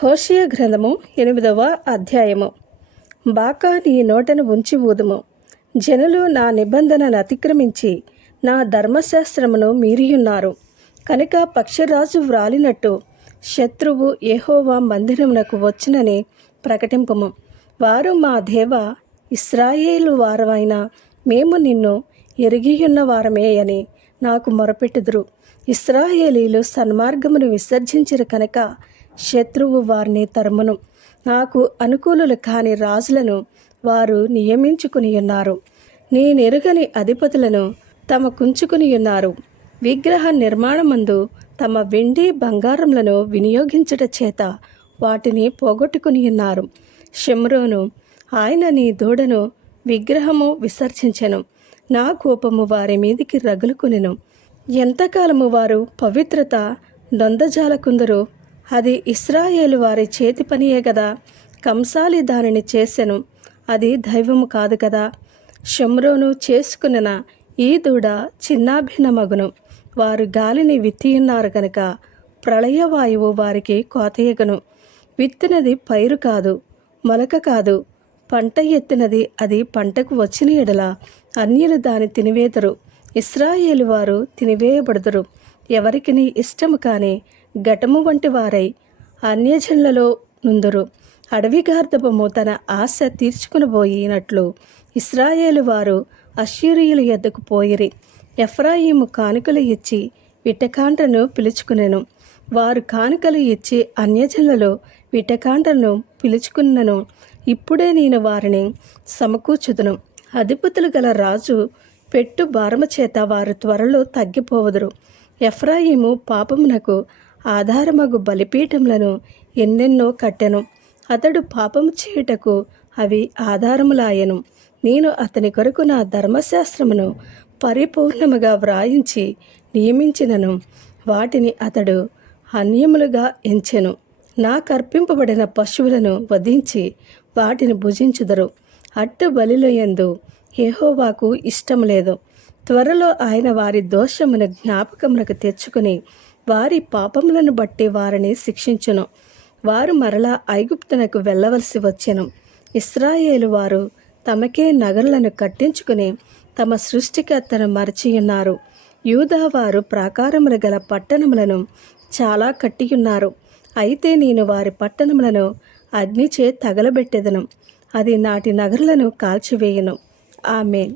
హోషేయ గ్రంథము 8వ అధ్యాయము. బాకా నీ నోటను ఉంచి ఊదుము. జనులు నా నిబంధనను అతిక్రమించి నా ధర్మశాస్త్రమును మీరియున్నారు కనుక పక్షిరాజు వ్రాలినట్టు శత్రువు యెహోవా మందిరమునకు వచ్చునని ప్రకటింపుము. వారు మా దేవ ఇశ్రాయేలు వారమైన మేము నిన్ను ఎరిగియున్న వారమే అని నాకు మొరపెట్టుదురు. ఇశ్రాయేలీలు సన్మార్గమును విసర్జించిరు కనుక శత్రువు వారిని తరుమును. నాకు అనుకూలులు కాని రాజులను వారు నియమించుకుని ఉన్నారు. నేనెరుగని అధిపతులను తమకుంచుకుని ఉన్నారు. విగ్రహ నిర్మాణమందు తమ వెండి బంగారములను వినియోగించుట చేత వాటిని పోగొట్టుకుని ఉన్నారు. షమ్రోను, ఆయన నీ దూడను విగ్రహము విసర్జించెను. నా కోపము వారి మీదికి రగులుకొనెను. ఎంతకాలము వారు పవిత్రత నొందజాలకుందరో అది ఇశ్రాయేలు వారి చేతి పనియే గదా. కంసాలి దానిని చేసెను, అది దైవము కాదు కదా. షమ్రోను చేసుకున్న ఈ దూడ చిన్నాభిన్నమగును. వారు గాలిని విత్తియున్నారు కనుక ప్రళయవాయువు వారికి కోతయగను. విత్తినది పైరు కాదు, మొలక కాదు, పంట ఎత్తినది అది పంటకు వచ్చిన ఎడల అన్యులు దాన్ని తినివేదరు. ఇశ్రాయేలు వారు తినివేయబడుదురు. ఎవరికి ఇష్టము కాని ఘటము వంటి వారై అన్యజనులలో నుందురు. అడవి గార్ధబము తన ఆశ తీర్చుకునిపోయినట్లు ఇశ్రాయేలు వారు అష్షూరీయుల యొద్దకు పోయిరి. ఎఫ్రాయిము కానుకలు ఇచ్చి విటకాండ్రను పిలుచుకునెను. వారు కానుకలు ఇచ్చి అన్యజనులలో విటకాండ్రను పిలుచుకున్నను. ఇప్పుడే నేను వారిని సమకూర్చుదును. అధిపతులు గల రాజు పెట్టు భారము చేత వారు త్వరలో తగ్గిపోవుదురు. ఎఫ్రాయిము పాపమునకు ఆధారమగు బలిపీఠములను ఎన్నెన్నో కట్టెను. అతడు పాపము చేయుటకు అవి ఆధారములాయెను. నేను అతని కొరకు నా ధర్మశాస్త్రమును పరిపూర్ణముగా వ్రాయించి నియమించినను. వాటిని అతడు అన్యములుగా ఎంచెను. నాకర్పింపబడిన పశువులను వధించి వాటిని భుజించుదురు. అట్టు బలిలో యందు యెహోవాకు ఇష్టము లేదు. త్వరలో ఆయన వారి దోషమును జ్ఞాపకమునకు తెచ్చుకుని వారి పాపములను బట్టి వారిని శిక్షించును. వారు మరలా ఐగుప్తునకు వెళ్ళవలసి వచ్చెను. ఇశ్రాయేలు వారు తమకే నగరులను కట్టించుకుని తమ సృష్టికర్తను మరచియున్నారు. యూదా వారు ప్రాకారములు గల పట్టణములను చాలా కట్టియున్నారు. అయితే నేను వారి పట్టణములను అగ్నిచే తగలబెట్టెదను. అది నాటి నగరులను కాల్చివేయును. ఆమేన్.